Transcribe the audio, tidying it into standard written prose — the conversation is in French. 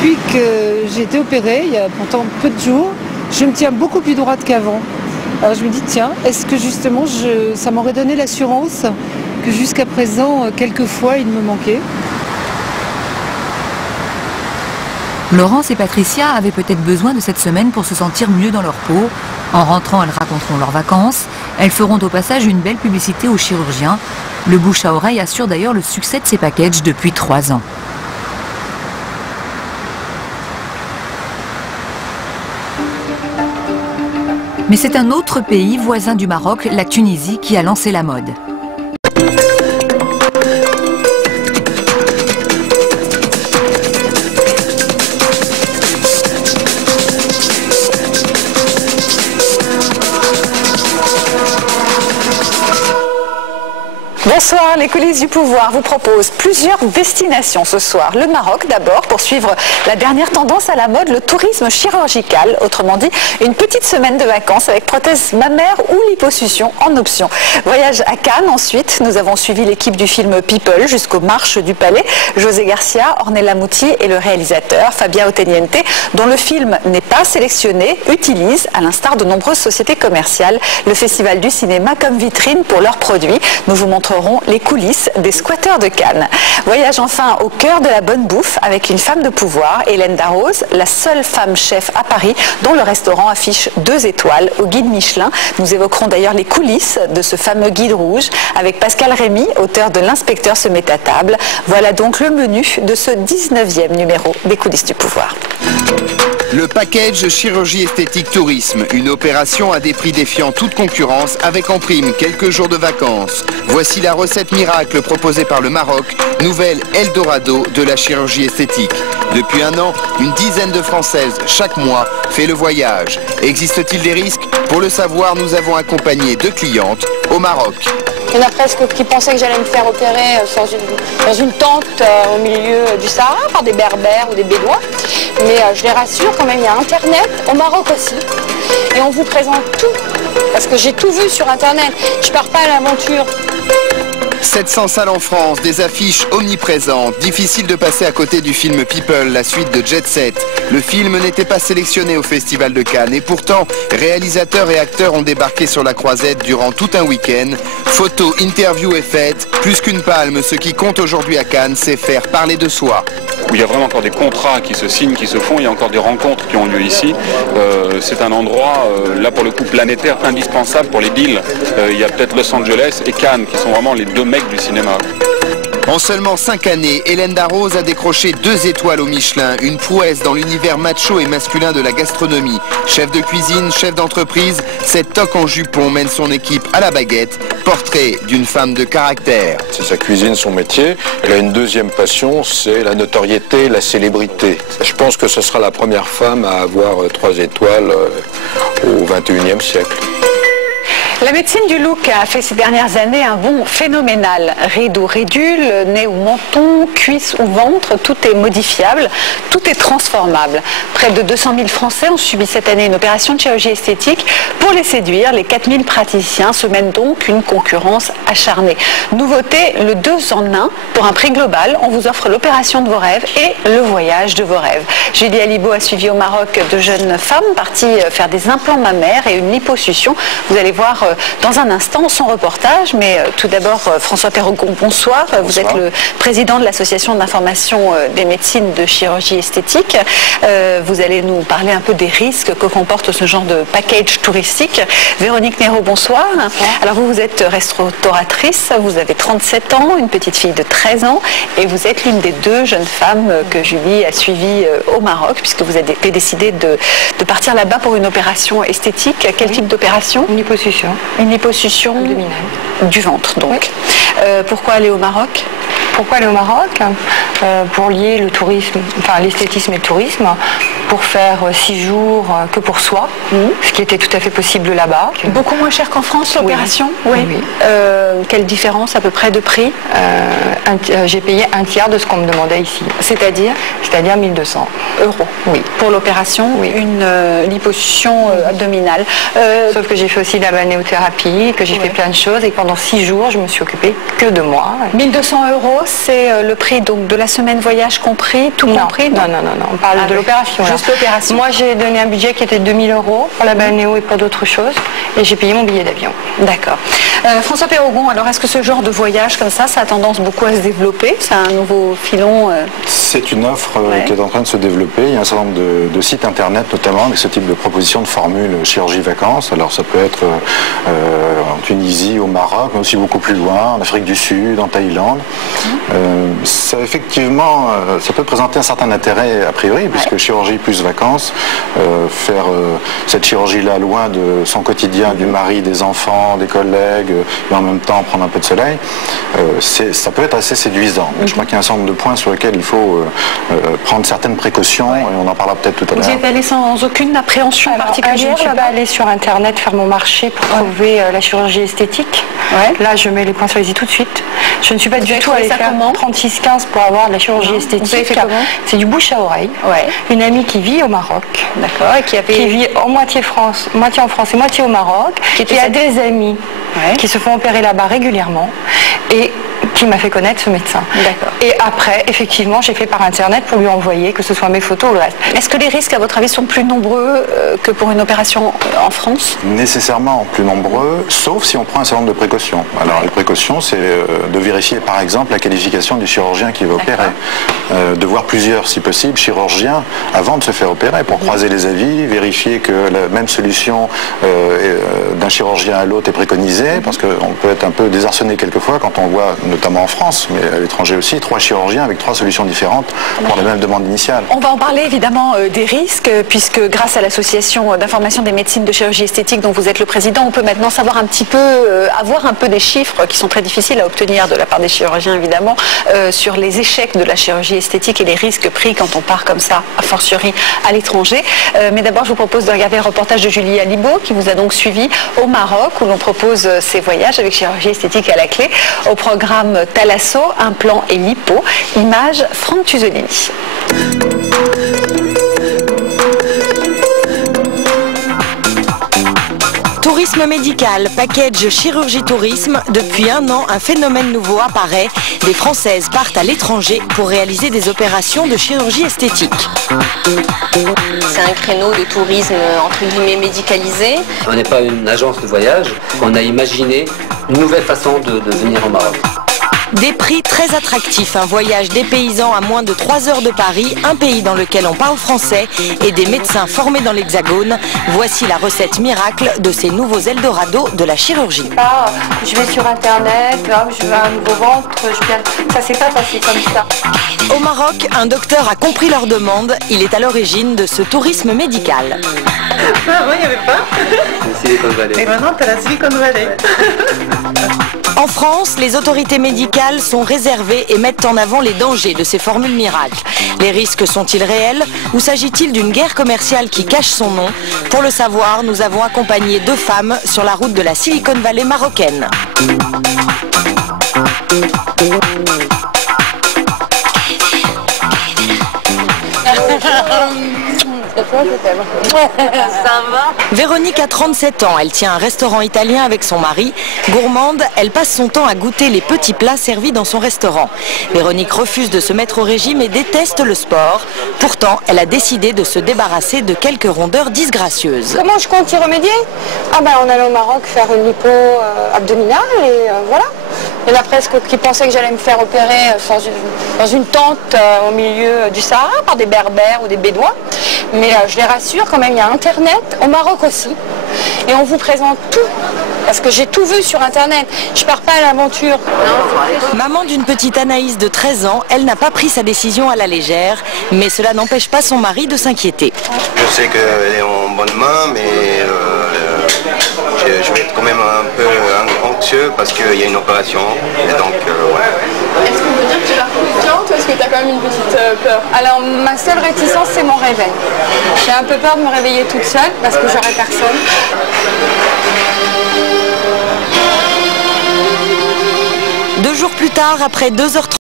depuis que j'ai été opérée, il y a pourtant peu de jours, je me tiens beaucoup plus droite qu'avant. Alors je me dis, tiens, est-ce que justement ça m'aurait donné l'assurance que jusqu'à présent, quelquefois, il me manquait? Laurence et Patricia avaient peut-être besoin de cette semaine pour se sentir mieux dans leur peau. En rentrant, elles raconteront leurs vacances. Elles feront au passage une belle publicité aux chirurgiens. Le bouche à oreille assure d'ailleurs le succès de ces packages depuis 3 ans. Mais c'est un autre pays voisin du Maroc, la Tunisie, qui a lancé la mode. Bonsoir, les coulisses du pouvoir vous proposent plusieurs destinations ce soir. Le Maroc d'abord pour suivre la dernière tendance à la mode, le tourisme chirurgical, autrement dit une petite semaine de vacances avec prothèse mammaire ou liposuction en option. Voyage à Cannes ensuite, nous avons suivi l'équipe du film People jusqu'aux marches du palais. José Garcia, Ornella Muti et le réalisateur Fabien Otteniente, dont le film n'est pas sélectionné, utilisent, à l'instar de nombreuses sociétés commerciales, le Festival du cinéma comme vitrine pour leurs produits. Nous vous montrerons les coulisses des squatteurs de Cannes. Voyage enfin au cœur de la bonne bouffe avec une femme de pouvoir, Hélène Darroze, la seule femme chef à Paris dont le restaurant affiche 2 étoiles au guide Michelin. Nous évoquerons d'ailleurs les coulisses de ce fameux guide rouge avec Pascal Rémy, auteur de L'inspecteur se met à table. Voilà donc le menu de ce 19e numéro des coulisses du pouvoir. Le package chirurgie esthétique tourisme, une opération à des prix défiant toute concurrence avec en prime quelques jours de vacances. Voici la recette miracle proposée par le Maroc, nouvelle Eldorado de la chirurgie esthétique. Depuis 1 an, une dizaine de Françaises chaque mois fait le voyage. Existe-t-il des risques? Pour le savoir, nous avons accompagné 2 clientes au Maroc. Il y en a presque qui pensaient que j'allais me faire opérer dans une tente au milieu du Sahara par des Berbères ou des Bédouins. Mais je les rassure, quand même, il y a Internet, au Maroc aussi. Et on vous présente tout, parce que j'ai tout vu sur Internet. Je pars pas à l'aventure. 700 salles en France, des affiches omniprésentes. Difficile de passer à côté du film People, la suite de Jet Set. Le film n'était pas sélectionné au Festival de Cannes et pourtant, réalisateurs et acteurs ont débarqué sur la croisette durant tout un week-end. Photos, interviews et fêtes. Plus qu'une palme, ce qui compte aujourd'hui à Cannes, c'est faire parler de soi. Où il y a vraiment encore des contrats qui se signent, qui se font, il y a encore des rencontres qui ont lieu ici. C'est un endroit, là pour le coup, planétaire, indispensable pour les deals. Il y a peut-être Los Angeles et Cannes qui sont vraiment les 2 mecs du cinéma. En seulement 5 années, Hélène Darroze a décroché 2 étoiles au Michelin, une prouesse dans l'univers macho et masculin de la gastronomie. Chef de cuisine, chef d'entreprise, cette toque en jupon mène son équipe à la baguette. Portrait d'une femme de caractère. C'est sa cuisine, son métier. Elle a une deuxième passion, c'est la notoriété, la célébrité. Je pense que ce sera la première femme à avoir 3 étoiles au XXIe siècle. La médecine du look a fait ces dernières années un bond phénoménal. Rides ou ridules, nez ou menton, cuisses ou ventre, tout est modifiable, tout est transformable. Près de 200 000 Français ont subi cette année une opération de chirurgie esthétique. Pour les séduire, les 4000 praticiens se mènent donc une concurrence acharnée. Nouveauté, le 2 en 1. Pour un prix global, on vous offre l'opération de vos rêves et le voyage de vos rêves. Julie Alibo a suivi au Maroc de jeunes femmes parties faire des implants mammaires et une liposuction. Vous allez voir dans un instant son reportage, mais tout d'abord François Perrogon, bonsoir. Vous êtes le président de l'association d'information des médecines de chirurgie esthétique. Vous allez nous parler un peu des risques que comporte ce genre de package touristique. Véronique Néraud, bonsoir. Alors vous êtes restauratrice, vous avez 37 ans, une petite fille de 13 ans et vous êtes l'une des 2 jeunes femmes que Julie a suivies au Maroc puisque vous avez décidé de partir là-bas pour une opération esthétique. Quel type d'opération? Une liposuction. Une liposuction abdominale. Du ventre, donc. Oui. Pourquoi aller au Maroc? Pourquoi aller au Maroc? Pour lier le tourisme, enfin l'esthétisme et le tourisme, pour faire 6 jours que pour soi, ce qui était tout à fait possible là-bas. Beaucoup moins cher qu'en France, l'opération? Oui. Oui. Quelle différence à peu près de prix? J'ai payé 1/3 de ce qu'on me demandait ici. C'est-à-dire? C'est-à-dire 1 200 €. Oui. Pour l'opération, oui. Une liposuction abdominale. Sauf que j'ai fait aussi de la balnéothérapie, que j'ai fait plein de choses et pendant 6 jours, je me suis occupée que de moi. 1 200 €, c'est le prix donc, de la semaine voyage compris, tout compris? Non, on parle de l'opération. Juste l'opération. Moi, j'ai donné un budget qui était de 2 000 € pour la balnéo et pour d'autres choses, et j'ai payé mon billet d'avion. D'accord. François Perrogon, alors est-ce que ce genre de voyage comme ça a tendance beaucoup à se développer? C'est un nouveau filon C'est une offre qui est en train de se développer. Il y a un certain nombre de sites internet notamment avec ce type de proposition de formule chirurgie-vacances. Alors ça peut être en Tunisie, au Maroc, mais aussi beaucoup plus loin, en Afrique du Sud, en Thaïlande. Ça effectivement, ça peut présenter un certain intérêt a priori, puisque chirurgie plus vacances, faire cette chirurgie-là loin de son quotidien, du mari, des enfants, des collègues, et en même temps prendre un peu de soleil, ça peut être assez séduisant. Mais je crois qu'il y a un certain nombre de points sur lesquels il faut prendre certaines précautions, et on en parlera peut-être tout à l'heure. Vous y êtes allé sans aucune appréhension particulière? Je ne suis pas allée sur internet faire mon marché pour trouver la chirurgie esthétique. Là, je mets les points sur les i tout de suite. Je ne suis pas du tout allée faire 36-15 pour avoir de la chirurgie esthétique. C'est du bouche à oreille. Une amie qui vit au Maroc, et qui vit en moitié en France et moitié au Maroc, qui a des amis qui se font opérer là-bas régulièrement et qui m'a fait connaître ce médecin. Et après, effectivement, j'ai fait par internet pour lui envoyer, que ce soit mes photos ou le reste. Est-ce que les risques, à votre avis, sont plus nombreux que pour une opération en France? Nécessairement plus nombreux, sauf si on prend un certain nombre de précautions. Alors les précautions, c'est de vérifier par exemple la qualification du chirurgien qui va opérer. De voir plusieurs, si possible, chirurgiens avant de se faire opérer, pour croiser les avis, vérifier que la même solution d'un chirurgien à l'autre est préconisée, parce qu'on peut être un peu désarçonné quelquefois quand on voit, notamment en France, mais à l'étranger aussi, 3 chirurgiens avec 3 solutions différentes pour la même demande initiale. On va en parler évidemment des risques, puisque grâce à l'association d'information des médecines de chirurgie esthétique dont vous êtes le président, on peut maintenant savoir un petit peu, avoir un peu des chiffres qui sont très difficiles à obtenir de la part des chirurgiens évidemment, sur les échecs de la chirurgie esthétique et les risques pris quand on part comme ça, a fortiori à l'étranger. Mais d'abord, je vous propose de regarder le reportage de Julie Alibaud, qui vous a donc suivi au Maroc, où l'on propose ces voyages avec chirurgie esthétique à la clé, au programme Thalasso, implant et lipo. Image Franck Tuzolini. Tourisme médical, package chirurgie-tourisme. Depuis un an, un phénomène nouveau apparaît. Des Françaises partent à l'étranger pour réaliser des opérations de chirurgie esthétique. C'est un créneau de tourisme entre guillemets médicalisé. On n'est pas une agence de voyage, on a imaginé une nouvelle façon de venir au Maroc. Des prix très attractifs, un voyage des paysans à moins de 3 heures de Paris, un pays dans lequel on parle français, et des médecins formés dans l'Hexagone. Voici la recette miracle de ces nouveaux Eldorado de la chirurgie. Je vais sur internet, je veux un nouveau ventre, ça s'est pas passé comme ça. Au Maroc, un docteur a compris leur demande. Il est à l'origine de ce tourisme médical. Avant, il n'y avait pas. Silicon Valley. Et maintenant, tu as la Silicon Valley. En France, les autorités médicales sont réservées et mettent en avant les dangers de ces formules miracles. Les risques sont-ils réels ou s'agit-il d'une guerre commerciale qui cache son nom? Pour le savoir, nous avons accompagné 2 femmes sur la route de la Silicon Valley marocaine. Véronique a 37 ans, elle tient un restaurant italien avec son mari. Gourmande, elle passe son temps à goûter les petits plats servis dans son restaurant. Véronique refuse de se mettre au régime et déteste le sport. Pourtant, elle a décidé de se débarrasser de quelques rondeurs disgracieuses. Comment je compte y remédier? On allait au Maroc faire une lipo abdominale et voilà. Il y en a presque qui pensaient que j'allais me faire opérer dans une tente au milieu du Sahara par des Berbères ou des Bédouins. Mais je les rassure, quand même, il y a Internet, au Maroc aussi. Et on vous présente tout. Parce que j'ai tout vu sur Internet. Je pars pas à l'aventure. Maman d'une petite Anaïs de 13 ans, elle n'a pas pris sa décision à la légère. Mais cela n'empêche pas son mari de s'inquiéter. Je sais qu'elle est en bonne main, mais je vais être quand même un peu anxieux parce qu'il y a une opération. Et donc, Est-ce qu'on peut dire que tu l'as confiante ou est-ce que tu as quand même une petite peur? Alors, ma seule réticence, c'est mon réveil. J'ai un peu peur de me réveiller toute seule parce que j'aurai personne. 2 jours plus tard, après 2h30